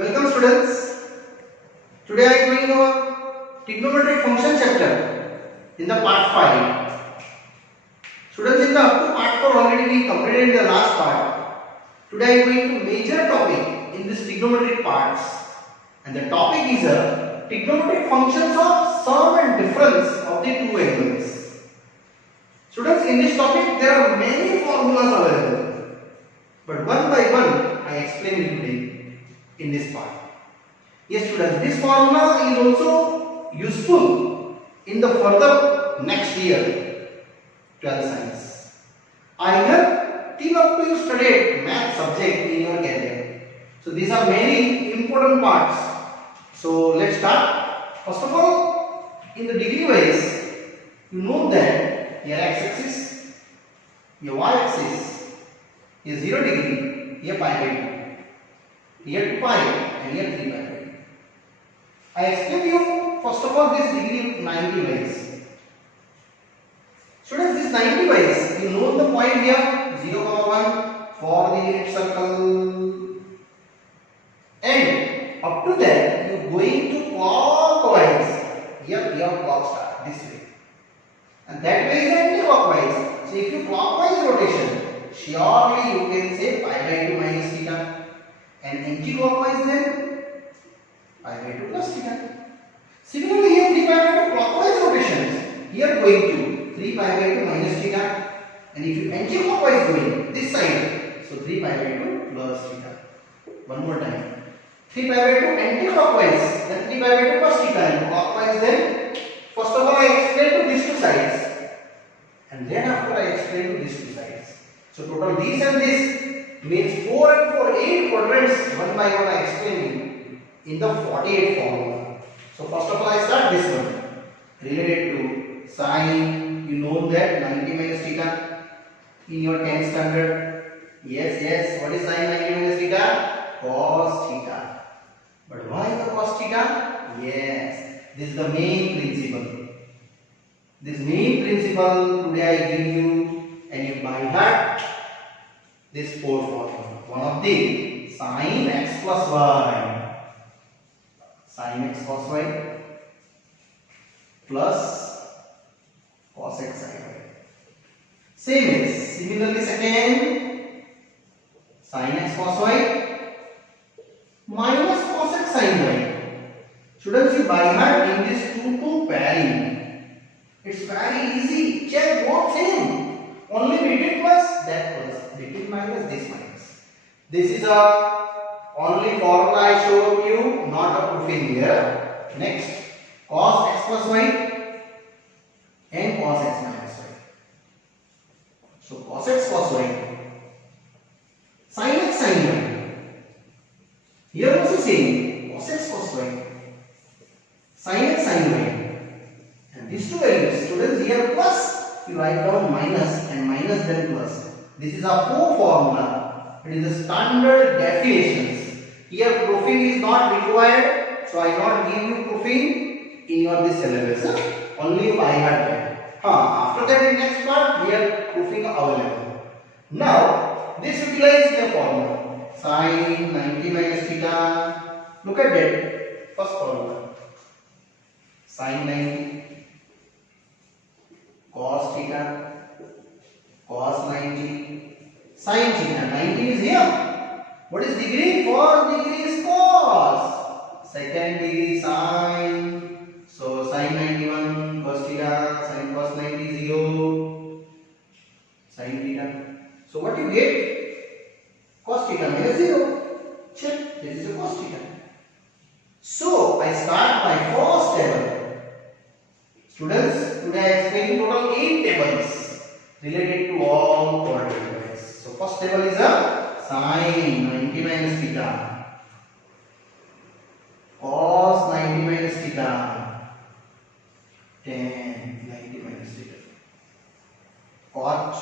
Welcome students. Today I am going over trigonometric function chapter in the part 5. Students, in the up to part 4 already we completed in the last part. Today I am going to major topic in this trigonometric parts, and the topic is trigonometric functions of sum and difference of the two angles. Students, in this topic there are many formulas available, but one by one I explain you today in this part. Yes students, this formula is also useful in the further next year 12th science. Either till up to you studied math subject in your career. So these are very important parts. So let's start. First of all, in the degree wise, you know that your x-axis, your y-axis is 0 degree, here pi by 2. Here 2 pi and here 3 pi by 2. I explain you first of all this degree 90 ways. Students, this 90 ways, you know the point here 0, 1 for the unit circle, and up to that you are going to clockwise. Here clock start this way, and that way is anti-clockwise. So if you clockwise rotation, surely you can say pi by 2 minus theta. And anti-clockwise then pi by 2 plus theta. Similarly here 3 pi by 2 clockwise rotations, here going to 3 pi by 2 minus theta, and if you anti-clockwise going this side, so 3 pi by 2 plus theta. One more time, 3 pi by 2 anti-clockwise, then 3 pi by 2 plus theta, and clockwise then first of all I explain to these two sides, and then after I explain to these two sides. So total these and this means 4 and 4, 8 quadrants one by one I explain in the 48 formula. So first of all I start this one related to sine. You know that 90 minus theta in your 10th standard. Yes, what is sine 90 minus theta? Cos theta. But why the cos theta? Yes, this is the main principle. This main principle today I give you, and you by heart this 4 formula. One of the sin x plus y, sin x cos y plus cos x sin y. Same is similarly second, sin x cos y minus cos x sin y. Students, you by heart in this 2 to pairing. It's very easy. Check both same. Only between plus, that plus, between minus, this minus. This is a only formula I showed you, not a proofing here. Next, cos x plus y and cos x minus y. So cos x cos y, sin x sin y. Here also same, cos x cos y, sin x sin y. And these two values, students, here plus. You write down minus and minus then plus. This is a formula. It is a standard definitions. Here proofing is not required, so I not give you proofing in your this syllabus. Only by heart. After that in next part we are proofing available. Now this utilize the formula. Sin 90 minus theta. Look at that. First formula. Sin 90. Cos theta, cos 90, sin theta. 90 is here. What is degree? 4 degree is cos. Second degree sin. So sin 91 cos theta, sin cos 90 0, sin theta. So what you get? Cos theta minus 0. Check. This is a cos theta. So I start my first table. Students, today I explain total 8 tables related to all quadrants. So first table is a sin 90 minus theta, cos 90 minus theta, tan 90 minus theta, cot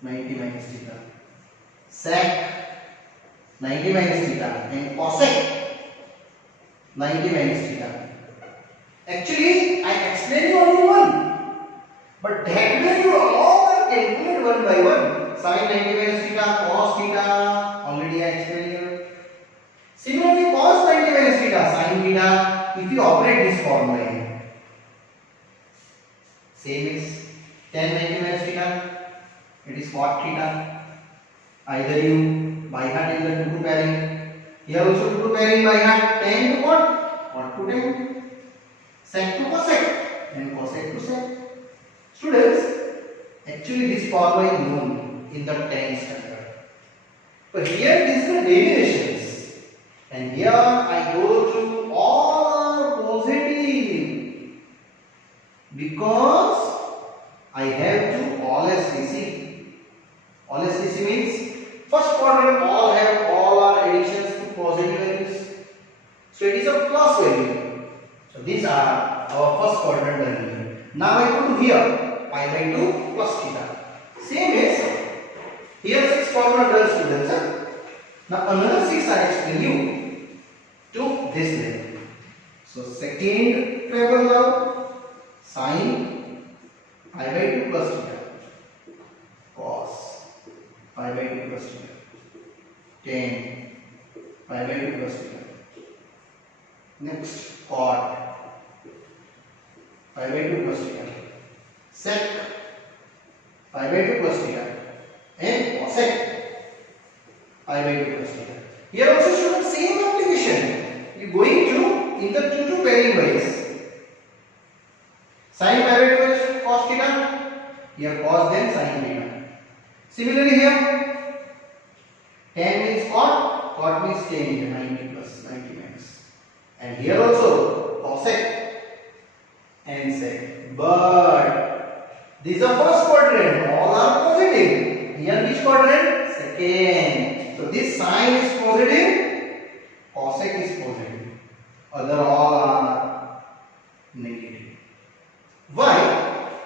90 minus theta, sec 90 minus theta, and cosec 90 minus theta. Actually, I explained you only one, but that way you all calculate one by one. Sin 90 minus theta, cos theta, already I explained here. theta. If you operate this formula here, same is tan 90 minus theta, it is cot theta. Either you by heart in the 2 to pairing. Here also 2 to pairing by heart. Tan to cot, cot to tan, sec to cosec, and cosec to sec. Students, actually this formula is known in the 10th standard. But here these are derivations, and here I go through all positive because I have to all STC. All STC means first quadrant all are additions to positive values. So it is a plus value. So these are our first quadrant value. Now I go to here pi by 2 plus theta. Same as here 6 formula done, students. Now another 6 I explain you to this level. So second table now, sin pi by 2 plus theta, cos pi by 2 plus theta, tan pi by 2 plus theta. Next cot pi by 2 plus theta, sec pi by 2 plus theta, and cosec pi by 2 plus theta. Here also should have same application. You going to in the 2 to pairing wise. Sin pi by 2 is cos theta. Here cos then sin theta. Similarly here tan means cot, cot means tan here 90 plus 90 minus. And here also cosec and sec. But these are first quadrant, all are positive. Here which quadrant? Second. So this sign is positive, cosec is positive. Other all are negative. Why?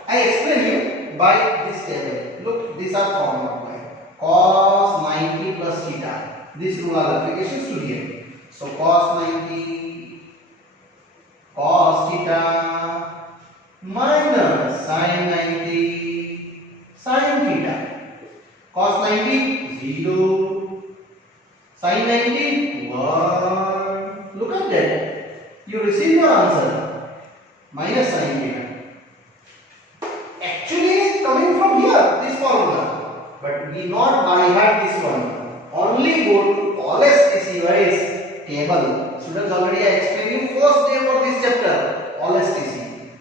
I explain you by this table. Look, these are formula. Cos 90 plus theta. This rule are applications to here. So cos 90 cos theta minus sin 90 sin theta. Cos 90 0, sin 90 1. Look at that. You receive your answer minus sin theta. Actually coming from here this formula, but we not by heart this one. Only go to all STC wise table. Students, already I explained you first day for this chapter. All STC.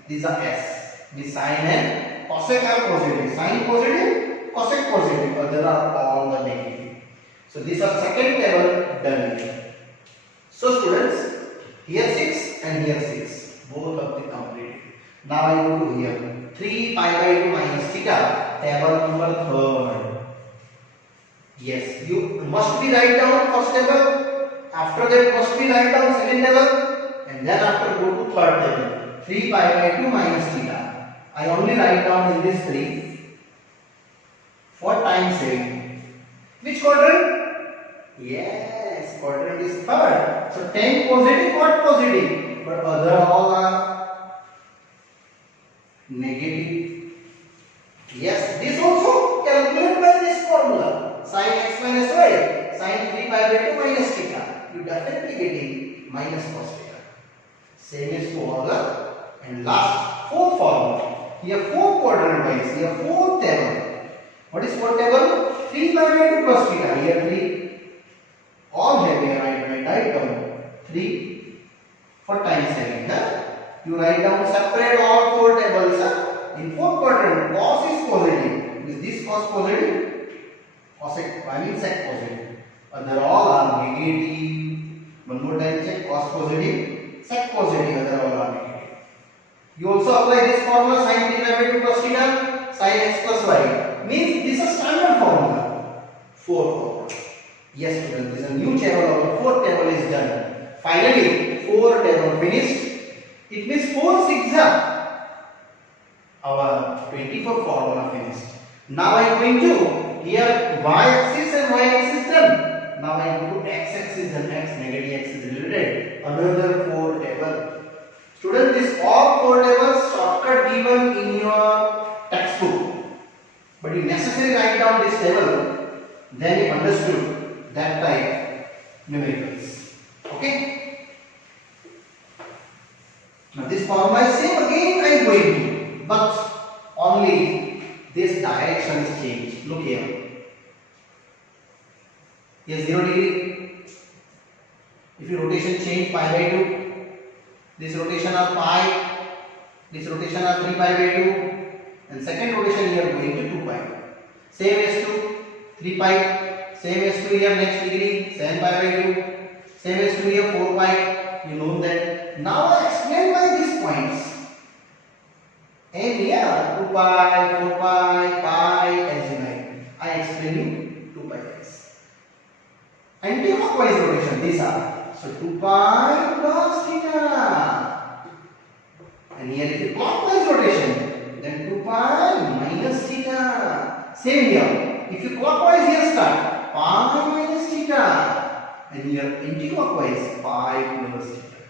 These are S. This sin and cosec are positive. Sin positive, cosec positive. Other are all the negative. So these are second table done here. So students, here 6 and here 6. Both of the completed. Now I go to here. 3 pi by 2 minus theta. Table number 3rd. Yes, you must be write down first table. After that must be write down second table. And then after go to third table. 3 pi by 2 minus theta. I only write down in this 3 for time saving. Which quadrant? Yes, quadrant is third. So tan positive, cot positive. But other all are negative. Yes, this also calculate by this formula. Sin x minus y. Sin 3 pi by 2 minus theta. You definitely getting minus cos theta. Same is for other. And last, fourth formula. Here 4 quadrant wise. Here 4th table. What is 4th table? 3 pi by 2 plus theta. Here 3. All have here write down 3 for time saving. You write down separate all 4 tables. In 4th quadrant, cos is positive. Is this cos positive? Cosec, I mean sec positive. Other all are negative. One more time check. Cos positive, sec positive. Other all are negative. You also apply this formula sin theta by 2 plus theta, sin x plus y. Means this is standard formula. 4th formula. Yes, students, this is a new table. Our 4th table is done. Finally, 4 table finished. It means 4 6 our 24 formula finished. Now I am going to here y axis and y axis done. Now I am going to x axis and x negative axis related. Another 4 table. Students, this all 4 tables shortcut given in your textbook. But you necessarily write down this table. Then you understood that type numericals. Okay. formula is same, again I am going to, but only this direction is changed. Look here. Here 0 degree. If you rotation change pi by 2, this rotation are pi, this rotation are 3 pi by 2, and second rotation here going to 2 pi. Same as to 3 pi, same as to here next degree 7 pi by 2, same as to here 4 pi. You know that. Now I explain by these points. And here 2 pi, 4 pi, pi, as you like. I explain you 2 pi is. Anti-clockwise rotation, these are. So 2 pi plus theta. And here if you clockwise rotation, then 2 pi minus theta. Same here. If you clockwise here start, pi minus theta. And here anti-clockwise, pi plus theta.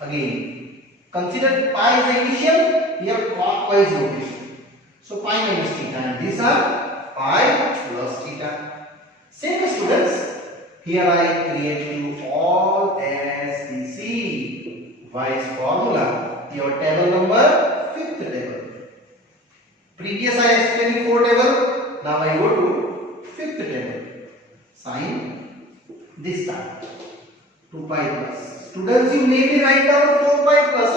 Again, consider pi as the initial, here clockwise rotation. So pi minus theta, and these are pi plus theta. Same as students. Here I create you all as the C wise formula. Your table number 5th table. Previous I explained 4 table. Now I go to 5th table. Sign this time 2 pi plus. Students, you maybe write down 4 pi plus.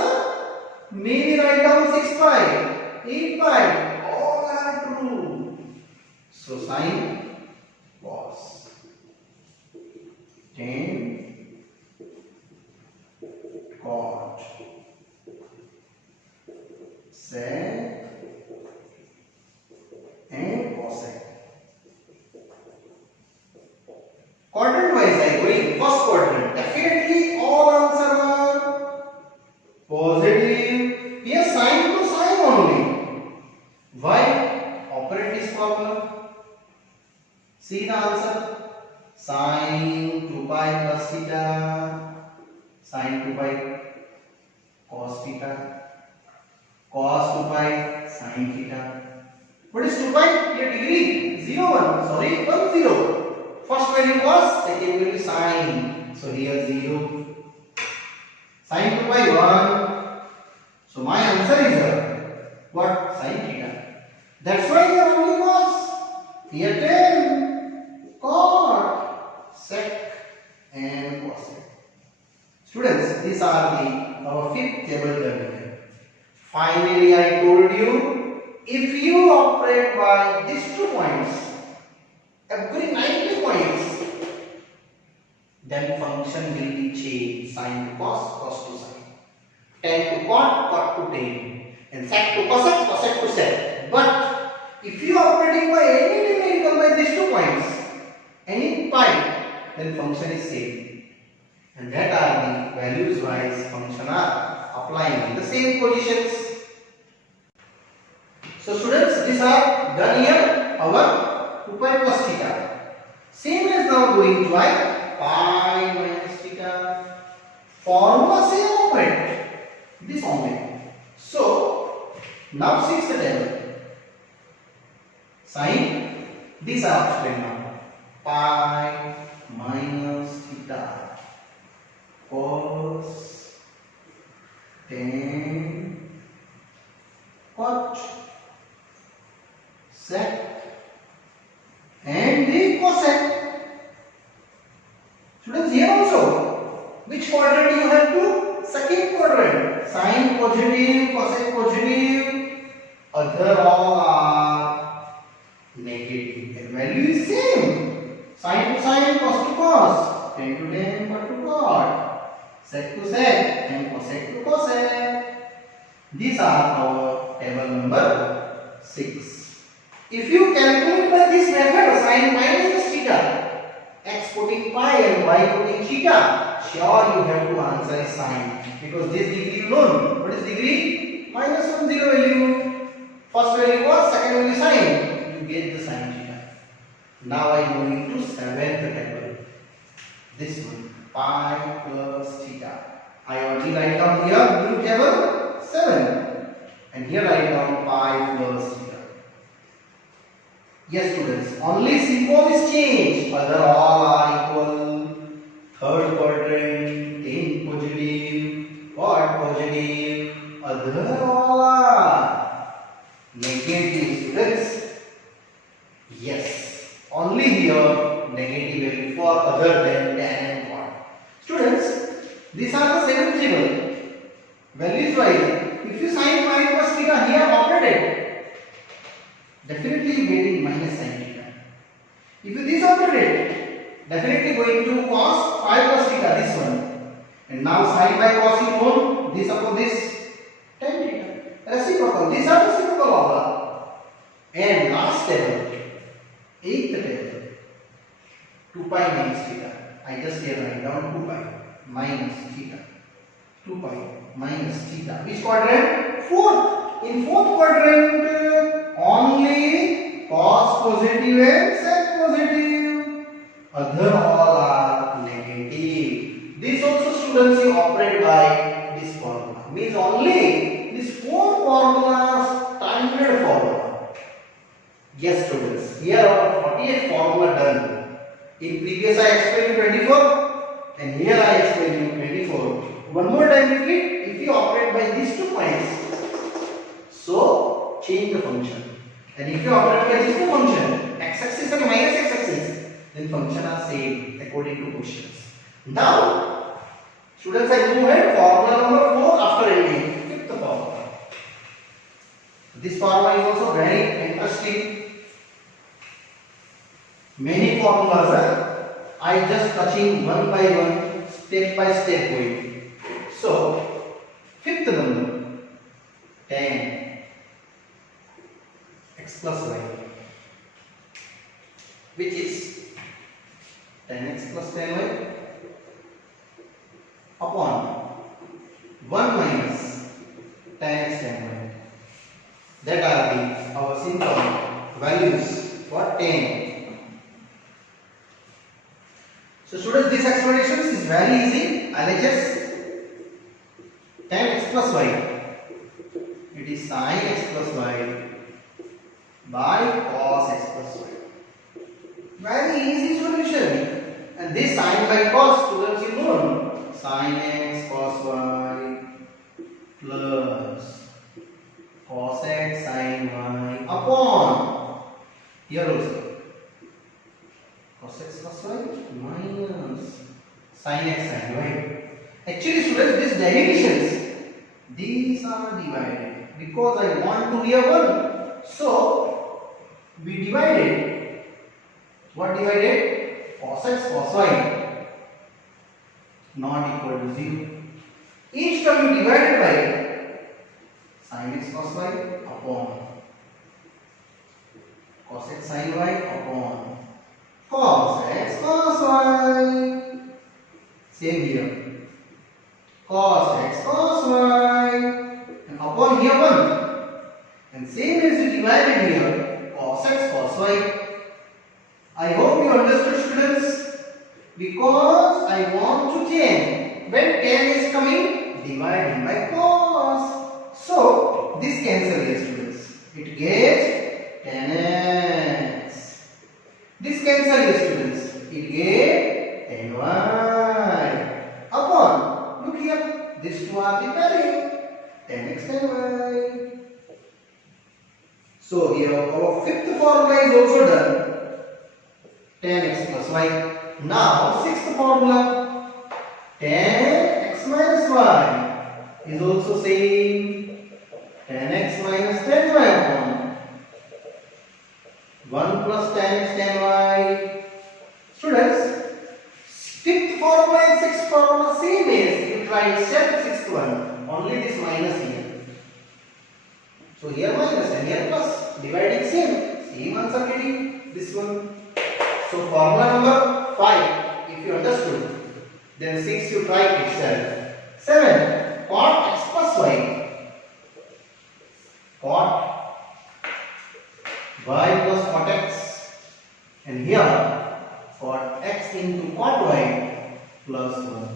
Maybe write down 6 pi, 8 pi. All are true. So sign cos. 10 cot sec and cosec. Quadrant wise I go in first quadrant. Definitely all answer are positive. Here sign to sign only. Why? Operate this problem. See the answer. Sin 2 pi plus theta, sin 2 pi cos theta, cos 2 pi sin theta. What is 2 pi? Here degree 0 1. Sorry, 1 0. First value cos, second value sin. So here 0. Sin 2 pi 1. So my answer is what? Sin theta. That's why here only cos. Here 10 cot. Sec and cosec. Students, these are our 5th table done. Finally, I told you, if you operate by these 2 points, every 90 points, then function will be changed. Sin to cos, cos to sin. Tan to cot, cot to tan. And sec to cosec, cosec to sec. But if you are operating by any numerical by these 2 points, any pi, then function is same, and that are the values wise function are applying in the same positions. So students, these are done here our 2 pi plus theta. Same as now going to write pi minus theta. Formula same operate. This only. So now 6th table. Sign. These are explained now. Pi minus theta cos 10 cot sec and the cosec. Students, here also which quadrant you have to? Second quadrant. Sin positive, cosec positive, other all are negative. The value is same. Sin to sin, cos to cos, tan to tan, cot to cot, sec to sec, and cosec to cosec. These are our table number 6. If you calculate by this method, sin pi minus theta, x putting pi and y putting theta, sure you have to answer is sin, because this degree known. What is degree? Minus 1 0 value. First value cos, second value sin. You get the sin theta. Now I am moving to 7th table. This one, pi plus theta. I already write down here new table 7, and here write down pi plus theta. Yes, students, only symbol is changed, other all are equal. Third quadrant, 10 positive, cot positive, other all are negative, students. Yes, only here negative value for other than tan and cot. Students, these are the symmetrical values wise. If you sin pi cos theta here operated, definitely you getting minus sin theta. If you this operated, definitely going to cos pi cos theta, this one. And now sin pi cos is known, this upon this tan theta. Reciprocal, these are reciprocal order. And last table, 8th table, 2 pi minus theta. I just here write down 2 pi minus theta. 2 pi minus theta. Which quadrant? Fourth. In fourth quadrant, only cos positive and sec positive. Other all are negative. This also students you operate by this formula. Means only these four formulas standard formula. Yes students, here our 48 formula done. In previous I explained you 24 and here I explained you 24. One more time repeat, if you operate by these 2 points, so change the function. And if you operate by these 2 functions, x-axis and minus x-axis, then function are same according to questions. Now, students I move ahead, formula number 4 after ending, fifth formula. This formula is also very interesting. Many formulas are, I just touching one by one, step by step going. So, fifth number, tan x plus y, which is tan x plus tan y upon 1 minus tan x tan y. That are the our simple values for tan. So students, this explanation is very easy. LHS tan x plus y. It is sin x plus y by cos x plus y. Very easy solution. And this sin by cos, students you know, sin x cos y plus cos x sin y upon here also cos x plus y minus sin x sin y. Actually students, these divisions, these are divided because I want to here 1. So we divided. What divided? Cos x cos y not equal to 0. Each term you divided by sin x cos y upon cos x sin y upon cos x cos y. Same here. Cos x cos y and upon here 1. And same as you divided here, cos x cos y. I hope you understood students, because I want to change. When tan is coming, dividing by cos. So this cancel here students. It gets tan x. This cancel here students. It gets tan y upon. Look here. These two are the pairing. Tan x tan y. So here our fifth formula is also done. Tan x plus y. Now sixth formula. Tan x minus y is also same. Tan x minus tan y upon 1 plus tan x tan y. Students, fifth formula and sixth formula same as you try except sixth one. Only this minus here. So here minus and here plus. Dividing same. Same answer getting this one. So formula number 5, if you understood, then 6 you try itself. 7, cot x plus y. Cot y plus cot x. And here, cot x into cot y plus 1.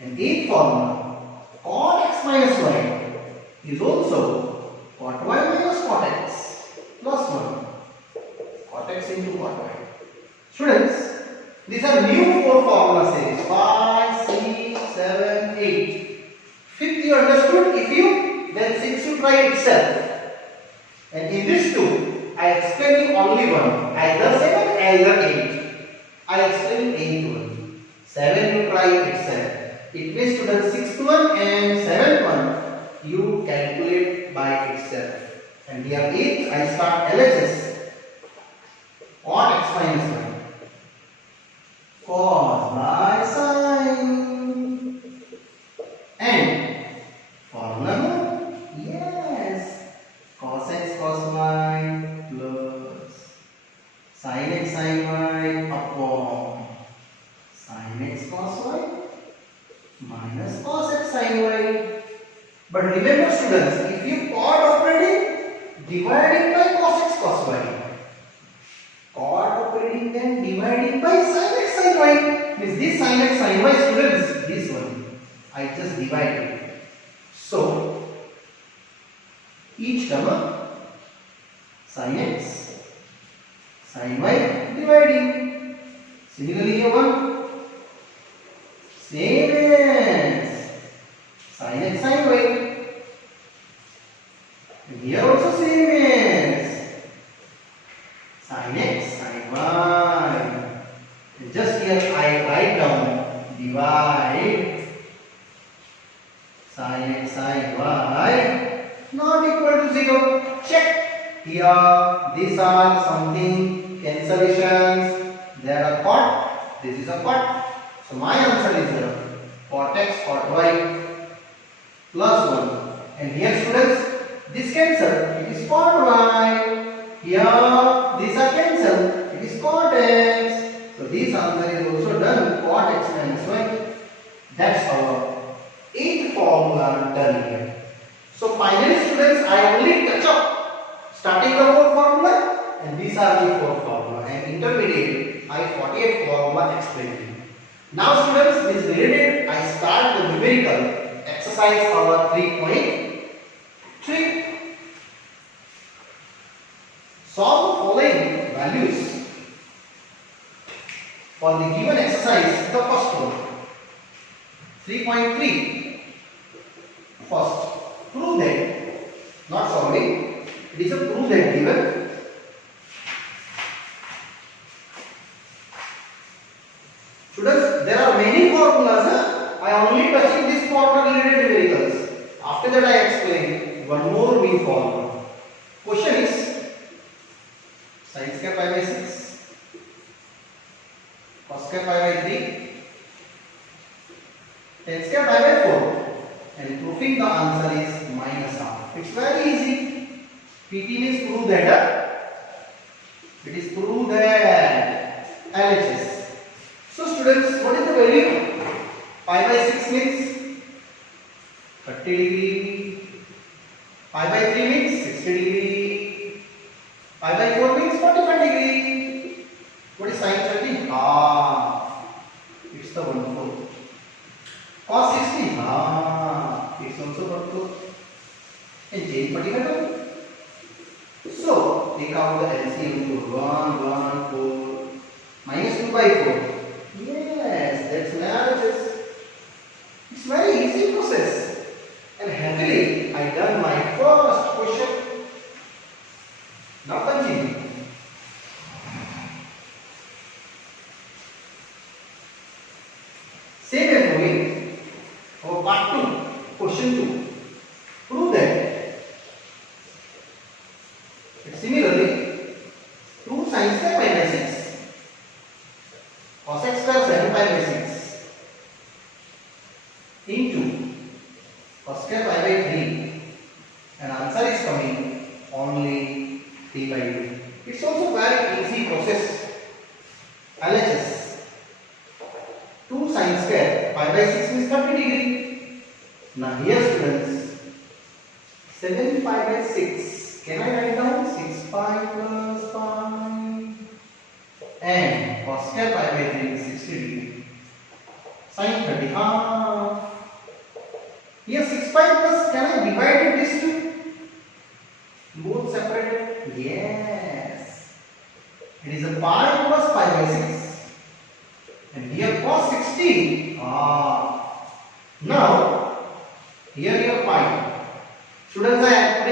And 8th formula, cot x minus y is also cot y minus cot x plus 1. Cot x into cot y. Students, these are new 4 formula series. 5, 6, 7, 8. Fifth you understood. If you then try itself. And in this two, I explain you only one, either 7, either 8. I explain 8th one. 7 you try itself. It means students 6th one and 7th one you calculate by itself. And here 8th I start LHS. What x minus 1? Cos by sine. And formula? Yes. Cos x cos y plus sin x sin y upon sin x cos y minus cos x sin y. But remember students, if you chord operating, dividing by cos x cos y. Chord operating then dividing by sin x sin y. Means this sin x sin y students, this one I just divided. So each term sin x sin y dividing. Similarly here one same as sin x sin y. And here also same as sin x sin y. And just here I write down divide sin x sin y not equal to 0. Check. Here these are something cancellations. There are cot. This is a cot. So my answer is cot x cot y plus 1. And here students, this cancel. It is cot y. Here these are cancelled. It is cot x. So this answer is also done. Cot x minus y. That's our 8th formula done here. So finally students, I only touch up starting the 4th formula and these are the 4th formula, and intermediate I 48th formula explained. Now students, this related I start the numerical exercise our 3.3. Solve the following values for the given exercise. The first one 3.3. First, prove that, not solving, it is a prove that given students, there are many formulas. I only touching this formula related numericals. After that I explain one more big formula. Question is sin square pi by 6 cos square pi by 3 tan square pi by 4. And proving the answer is minus half. It's very easy. PT means prove that. It is prove that LHS. So students, what is the value? Pi by 6 means 30 degree. Pi by 3 means 60 degree. Pi by 4 means 45 degree. What is sin 30? Half. It's the 1/4. Cos 60. Half. It's also 1/4. And change 45. So take out the LCM to 1, 1, 4 minus 2 by 4. Yes, that's LHS. It's very easy process. And happily I done my first question. Now continue. Same as doing our part 2, question 2. Prove that. Similarly, 2 sin square pi by 6 cos x square 7 pi by 6 into cos square pi by 3, and answer is coming only 3 by 2. It's also very easy process. LHS 2 sin square pi by 6 means 30 degree. Now here students, 7 pi by 6. Can I write down 6 pi plus pi and cos square pi by 3 is 60 degree. Sin 30 half. Here 6 pi plus, can I divide this two? Both separated? Yes. It is a pi plus pi by 6. And here cos 60 half. Now here your pi. Students, I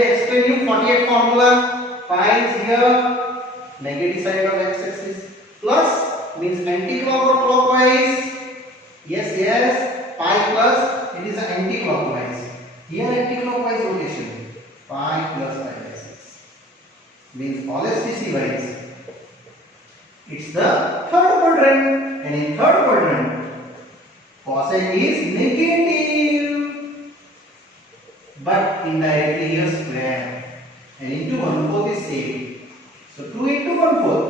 here, negative side of x-axis. Plus means anti-clock or clockwise. Yes, yes. Pi plus, it is an anti-clockwise. Here anti-clockwise rotation. Pi plus pi by 6. Means all STC wise. It's the third quadrant. And in third quadrant, cosine is negative. But indirectly here square. And into 1/4 is same. So 2 into 1/4.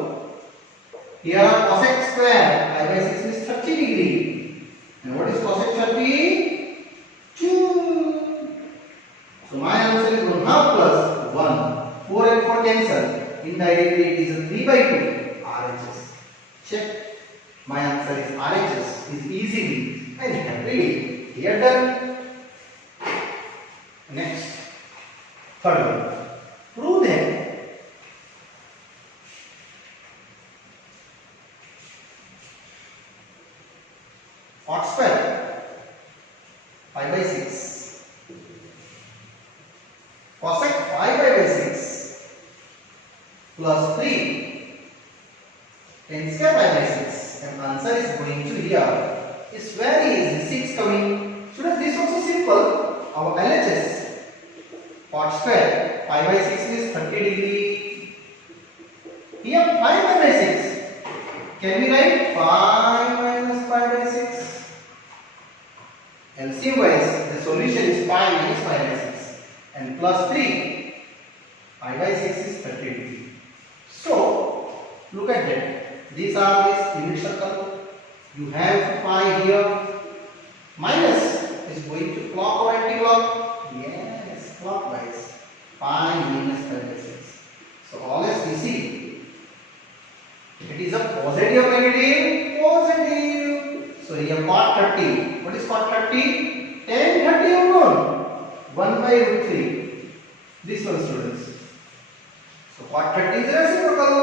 Here cosec square pi by 6 is 30 degree. And what is cosec 30? 2. So my answer is 1/2 plus 1. 4 and 4 cancel. Indirectly it is a 3 by 2. RHS. Check. My answer is RHS is easily and happily here done. Next. Third one. Prove that cot square pi by 6 cosec pi by 6 plus 3 tan square pi by 6, and answer is going to here. It's very easy. 6 coming. Students, this also simple. Our LHS cot square pi by 6 is 30 degree. Here pi by 6. Can we write pi minus pi by 6? LCM wise, the solution is pi minus pi by 6 and plus 3. Pi by 6 is 30 degree. So look at that. These are this unit circle. You have pi here. Minus is going to clock or anti-clock? Yes, clockwise. Pi minus pi by 6. So all STC. It is a positive or negative? Positive. So here cot 30. What is cot 30? Tan 30 unknown. 1 by root 3. This one, students. So cot 30 is reciprocal.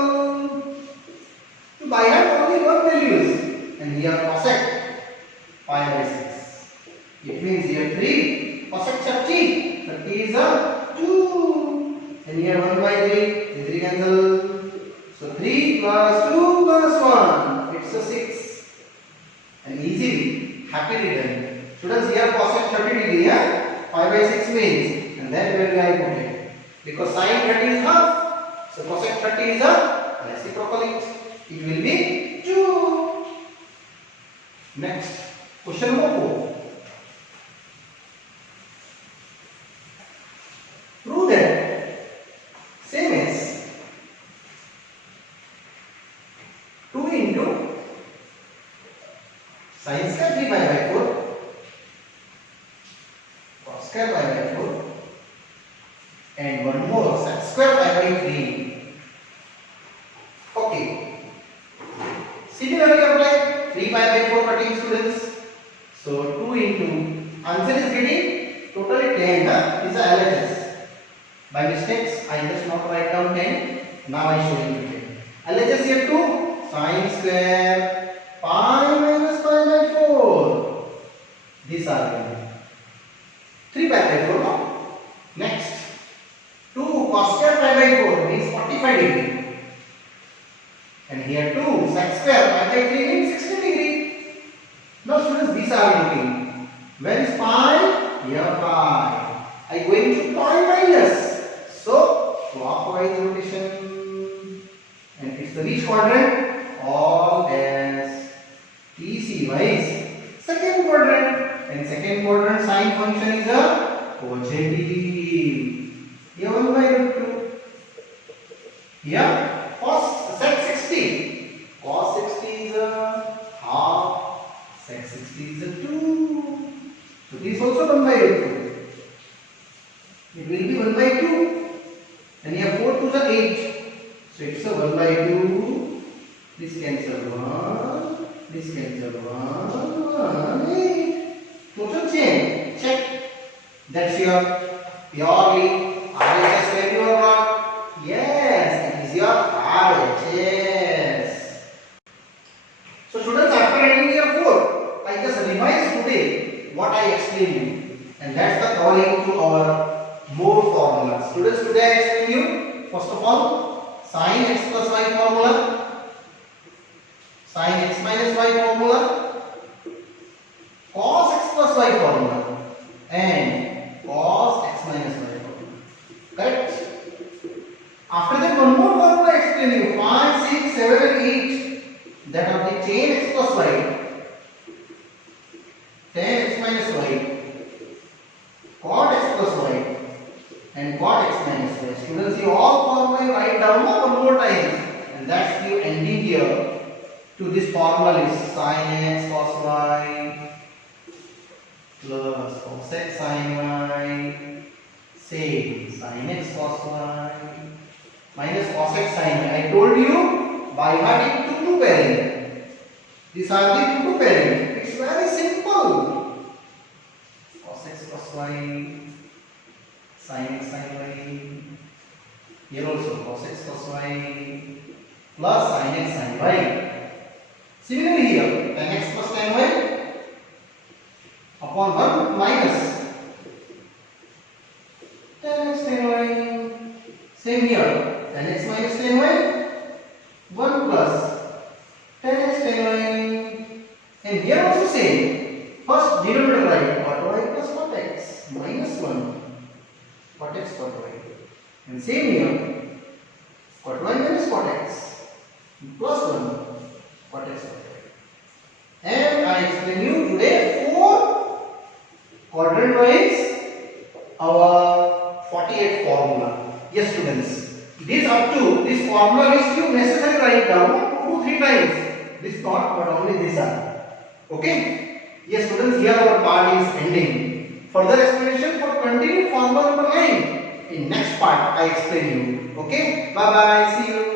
So by heart only one values. And here cosec pi by 6. It means here 3. Cosec 30. 30 is a 2. And here 1 by 3. The 3 cancel. So 3 plus 2 plus 1. It's a 6. And easily, happily done. Students, here cosec 30 degree. Pi by 6 means. And that value I put it. Because sin 30 is half. So cosec 30 is a reciprocal. It will be 2. Next. Question number 4. Prove that same as 2 into sin square 3 pi by 4 cos square pi by 4 and one more sec square pi by 3. Okay. Similarly apply 3 pi by 4 cutting, students. So 2 into answer is getting totally 10 is the LHS. By mistakes I just not write down 10. Now I show you 10. LHS here 2 sin square pi minus pi by 4. These are given. 3 pi by 4 no? Next 2 cos square pi by 4 means 45 degree. And here 2 sec square pi by 3 means 60 degree. Now students, these are looking. Where is pi? Here pi. I go into pi minus. So clockwise rotation. And it's the which quadrant? All as TC wise. Second quadrant. And second quadrant sine function is a positive. Here 1 by root 2. Here cos sec 60. Cos 60 is a half. Sec 60 is a 2. So this also 1 by root 2. It will be 1 by 2. And here 4 to the 8. So it's a 1 by 2. This cancel 1. This cancel 1. 8. Total chain. Check. That's your purely RHS value or not? Yes, it is your RHS. So students, after writing here 4, I just revise today what I explained you. And that's the covering to our more formulas. Students, today I explain you first of all sin x plus y formula, sin x minus y formula, cos x plus y formula, and cos x minus y formula. Correct? After that, one more formula I explain you. 5, 6, 7 and 8, that are the chain x plus y, tan x minus y, cot x plus y, and cot x minus y. Students, you all formula you write down one more time, and that's the ending here to this formula list. Sin x cos y plus cos x sin y, same sin x cos y minus cos x sin y. I told you by having two parent. These are the two parent. It's very simple. Cos x cos y, sin x sin y. Here also cos x cos y plus sin x sin y. Similarly here, tan x plus tan y upon 1 minus tan x tan y. Same here, tan x minus tan y, 1 plus tan x tan y. And here also same. First denominator write cot y plus cot x minus 1 cot x cot y. And same here, cot y minus cot x plus 1 cot x cot y. And I explain you today 4 quadrant wise our 48 formula. Yes students, this up to this formula list you necessarily write down 2-3 times. This not but only this are. Okay? Yes students, here our part is ending. Further explanation for continue formula number 9 in next part I explain you. Okay? Bye bye. See you.